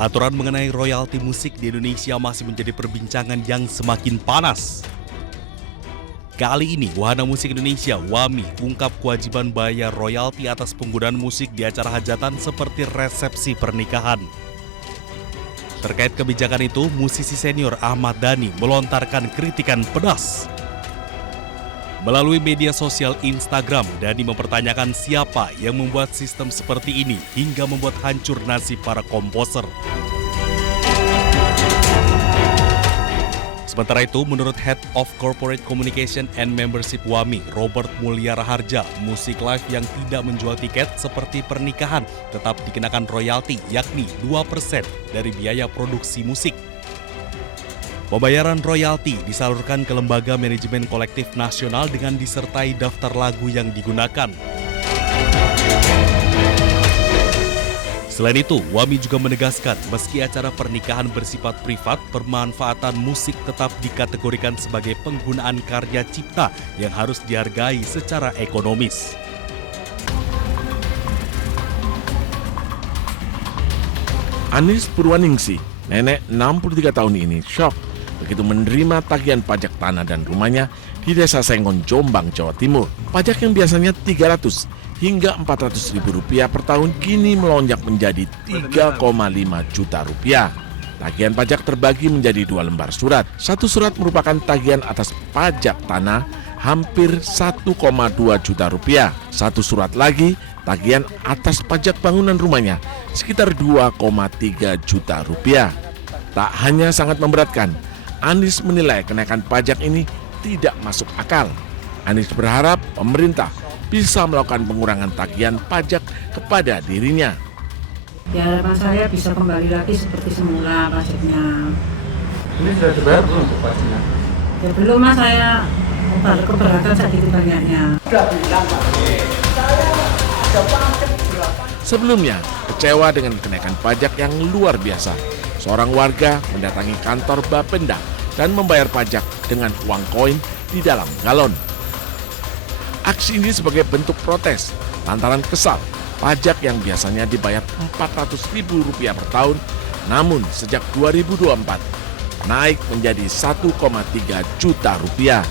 Aturan mengenai royalti musik di Indonesia masih menjadi perbincangan yang semakin panas. Kali ini, Wahana Musik Indonesia (WAMI) ungkap kewajiban bayar royalti atas penggunaan musik di acara hajatan seperti resepsi pernikahan. Terkait kebijakan itu, musisi senior Ahmad Dhani melontarkan kritikan pedas. Melalui media sosial Instagram, Dhani mempertanyakan siapa yang membuat sistem seperti ini hingga membuat hancur nasib para komposer. Sementara itu, menurut Head of Corporate Communication and Membership WAMI, Robert Mulya Raharja, musik live yang tidak menjual tiket seperti pernikahan tetap dikenakan royalti, yakni 2% dari biaya produksi musik. Pembayaran royalti disalurkan ke Lembaga Manajemen Kolektif Nasional dengan disertai daftar lagu yang digunakan. Selain itu, WAMI juga menegaskan meski acara pernikahan bersifat privat, pemanfaatan musik tetap dikategorikan sebagai penggunaan karya cipta yang harus dihargai secara ekonomis. Anis Purwaningsih, nenek 63 tahun ini syok begitu menerima tagihan pajak tanah dan rumahnya di Desa Sengon, Jombang, Jawa Timur. Pajak yang biasanya 300 hingga 400 ribu rupiah per tahun kini melonjak menjadi 3,5 juta rupiah. Tagihan pajak terbagi menjadi 2 lembar surat. Satu surat merupakan tagihan atas pajak tanah hampir 1,2 juta rupiah. Satu surat lagi tagihan atas pajak bangunan rumahnya sekitar 2,3 juta rupiah. Tak hanya sangat memberatkan, Anis menilai kenaikan pajak ini tidak masuk akal. Anis berharap pemerintah bisa melakukan pengurangan tagihan pajak kepada dirinya. Ya, harapan saya bisa kembali lagi seperti semula pajaknya. Ini sudah dibayar belum untuk pajaknya? Ya belum mas, saya keberatan segitu banyaknya. Sebelumnya, kecewa dengan kenaikan pajak yang luar biasa, seorang warga mendatangi kantor Bapenda dan membayar pajak dengan uang koin di dalam galon. Aksi ini sebagai bentuk protes lantaran kesal pajak yang biasanya dibayar Rp400.000 per tahun, namun sejak 2024 naik menjadi 1,3 juta rupiah.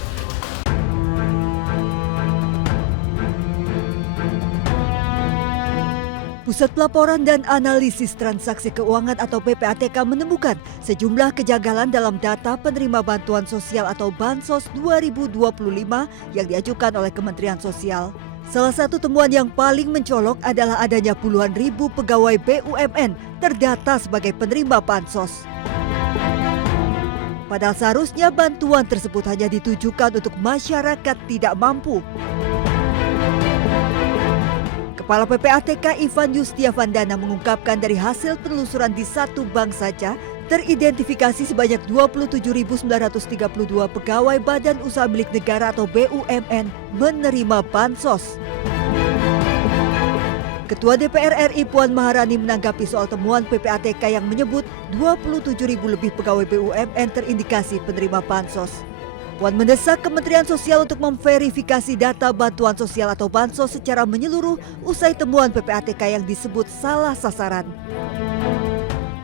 Pusat Pelaporan dan Analisis Transaksi Keuangan atau PPATK menemukan sejumlah kejanggalan dalam data penerima bantuan sosial atau Bansos 2025 yang diajukan oleh Kementerian Sosial. Salah satu temuan yang paling mencolok adalah adanya puluhan ribu pegawai BUMN terdata sebagai penerima Bansos. Padahal seharusnya bantuan tersebut hanya ditujukan untuk masyarakat tidak mampu. Kepala PPATK Ivan Yustiavandana mengungkapkan dari hasil penelusuran di satu bank saja, teridentifikasi sebanyak 27.932 pegawai Badan Usaha Milik Negara atau BUMN menerima Bansos. Ketua DPR RI Puan Maharani menanggapi soal temuan PPATK yang menyebut 27.000 lebih pegawai BUMN terindikasi penerima Bansos. Puan mendesak Kementerian Sosial untuk memverifikasi data bantuan sosial atau Bansos secara menyeluruh usai temuan PPATK yang disebut salah sasaran.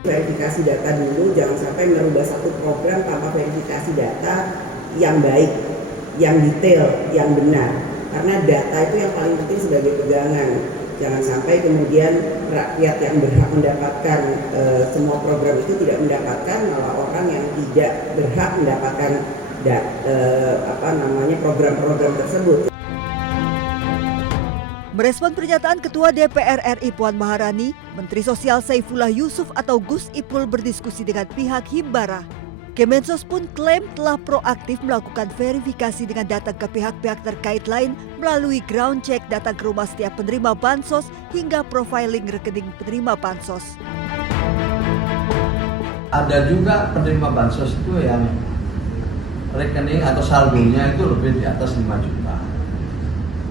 Verifikasi data dulu, jangan sampai merubah satu program tanpa verifikasi data yang baik, yang detail, yang benar. Karena data itu yang paling penting sebagai pegangan. Jangan sampai kemudian rakyat yang berhak mendapatkan semua program itu tidak mendapatkan, malah orang yang tidak berhak mendapatkan program-program tersebut. Merespon pernyataan Ketua DPR RI Puan Maharani, Menteri Sosial Saifullah Yusuf atau Gus Ipul berdiskusi dengan pihak Himbara. Kemensos pun klaim telah proaktif melakukan verifikasi dengan data ke pihak-pihak terkait lain melalui ground check data ke rumah setiap penerima Bansos hingga profiling rekening penerima Bansos. Ada juga penerima Bansos itu yang rekening atau saldonya itu lebih di atas 5 juta.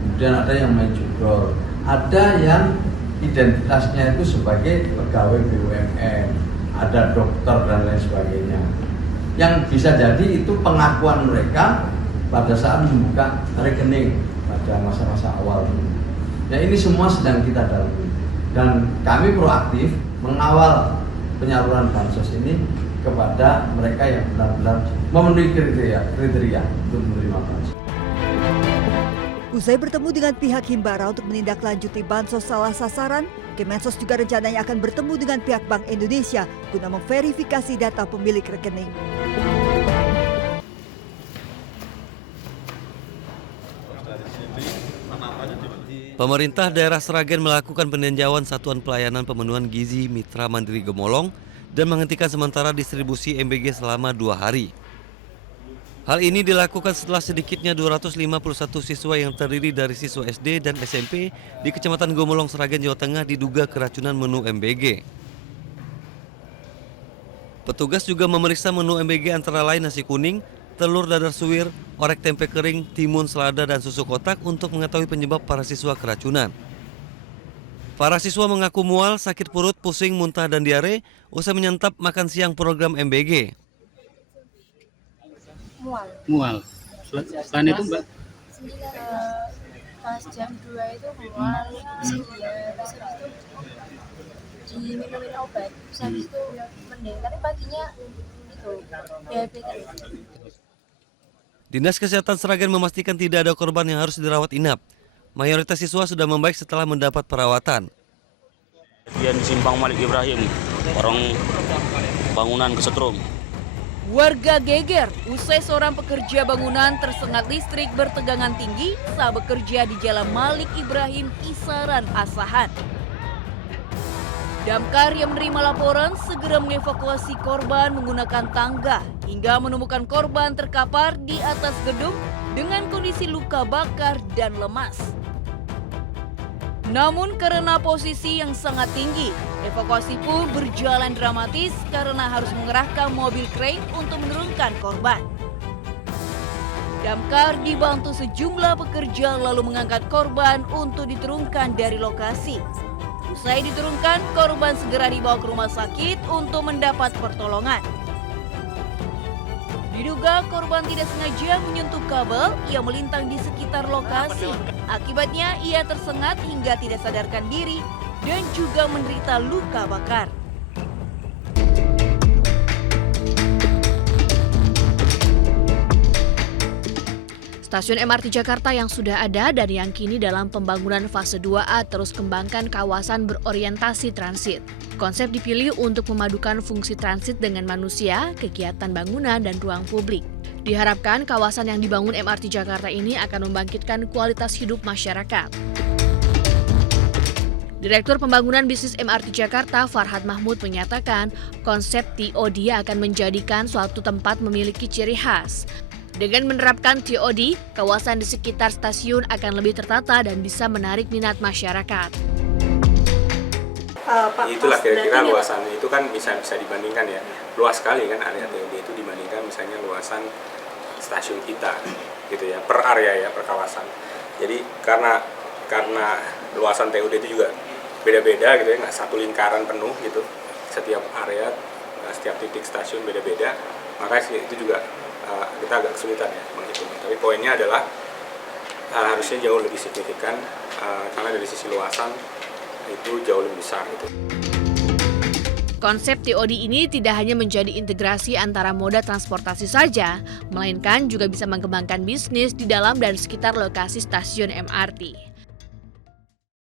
Kemudian ada yang main judol, ada yang identitasnya itu sebagai pegawai BUMN, ada dokter dan lain sebagainya. Yang bisa jadi itu pengakuan mereka pada saat membuka rekening pada masa-masa awal ini. Ya, ini semua sedang kita dalami dan kami proaktif mengawal penyaluran bansos ini kepada mereka yang benar-benar memenuhi kriteria untuk menerima bansos. Usai bertemu dengan pihak Himbara untuk menindaklanjuti bansos salah sasaran, Kemensos juga rencananya akan bertemu dengan pihak Bank Indonesia guna memverifikasi data pemilik rekening. Pemerintah daerah Sragen melakukan peninjauan Satuan Pelayanan Pemenuhan Gizi Mitra Mandiri Gemolong dan menghentikan sementara distribusi MBG selama 2 hari. Hal ini dilakukan setelah sedikitnya 251 siswa yang terdiri dari siswa SD dan SMP di Kecamatan Gemolong, Sragen, Jawa Tengah diduga keracunan menu MBG. Petugas juga memeriksa menu MBG antara lain nasi kuning, telur dadar suwir, orek tempe kering, timun, selada, dan susu kotak untuk mengetahui penyebab para siswa keracunan. Para siswa mengaku mual, sakit perut, pusing, muntah, dan diare usai menyantap makan siang program MBG. Mual. Selain itu, Mbak? Pas jam 2 itu mual, terus itu diminumin obat, terus habis itu mending, tapi paginya itu diabetes. Dinas Kesehatan Sragen memastikan tidak ada korban yang harus dirawat inap. Mayoritas siswa sudah membaik setelah mendapat perawatan. Di Simpang Malik Ibrahim, orang bangunan kesetrum. Warga geger usai seorang pekerja bangunan tersengat listrik bertegangan tinggi saat bekerja di Jalan Malik Ibrahim, Kisaran, Asahan. Damkar yang menerima laporan segera mengevakuasi korban menggunakan tangga hingga menemukan korban terkapar di atas gedung dengan kondisi luka bakar dan lemas. Namun karena posisi yang sangat tinggi, evakuasi pun berjalan dramatis karena harus mengerahkan mobil krain untuk menurunkan korban. Damkar dibantu sejumlah pekerja lalu mengangkat korban untuk diturunkan dari lokasi. Usai diturunkan, korban segera dibawa ke rumah sakit untuk mendapat pertolongan. Diduga korban tidak sengaja menyentuh kabel yang melintang di sekitar lokasi. Akibatnya ia tersengat hingga tidak sadarkan diri dan juga menderita luka bakar. Stasiun MRT Jakarta yang sudah ada dan yang kini dalam pembangunan fase 2A terus kembangkan kawasan berorientasi transit. Konsep dipilih untuk memadukan fungsi transit dengan manusia, kegiatan bangunan, dan ruang publik. Diharapkan kawasan yang dibangun MRT Jakarta ini akan membangkitkan kualitas hidup masyarakat. Direktur Pembangunan Bisnis MRT Jakarta, Farhad Mahmud, menyatakan konsep TOD akan menjadikan suatu tempat memiliki ciri khas. Dengan menerapkan TOD, kawasan di sekitar stasiun akan lebih tertata dan bisa menarik minat masyarakat. Itulah kira-kira luasan itu kan bisa dibandingkan ya, luas sekali kan area TOD itu dibandingkan misalnya luasan stasiun kita gitu ya, per area ya, per kawasan. Jadi karena luasan TOD itu juga beda-beda gitu ya, nggak satu lingkaran penuh gitu, setiap area, setiap titik stasiun beda-beda, makanya itu juga kita agak kesulitan ya menghitungnya. Tapi poinnya adalah harusnya jauh lebih signifikan karena dari sisi luasan itu jauh lebih besar gitu. Konsep TOD ini tidak hanya menjadi integrasi antara moda transportasi saja, melainkan juga bisa mengembangkan bisnis di dalam dan sekitar lokasi stasiun MRT.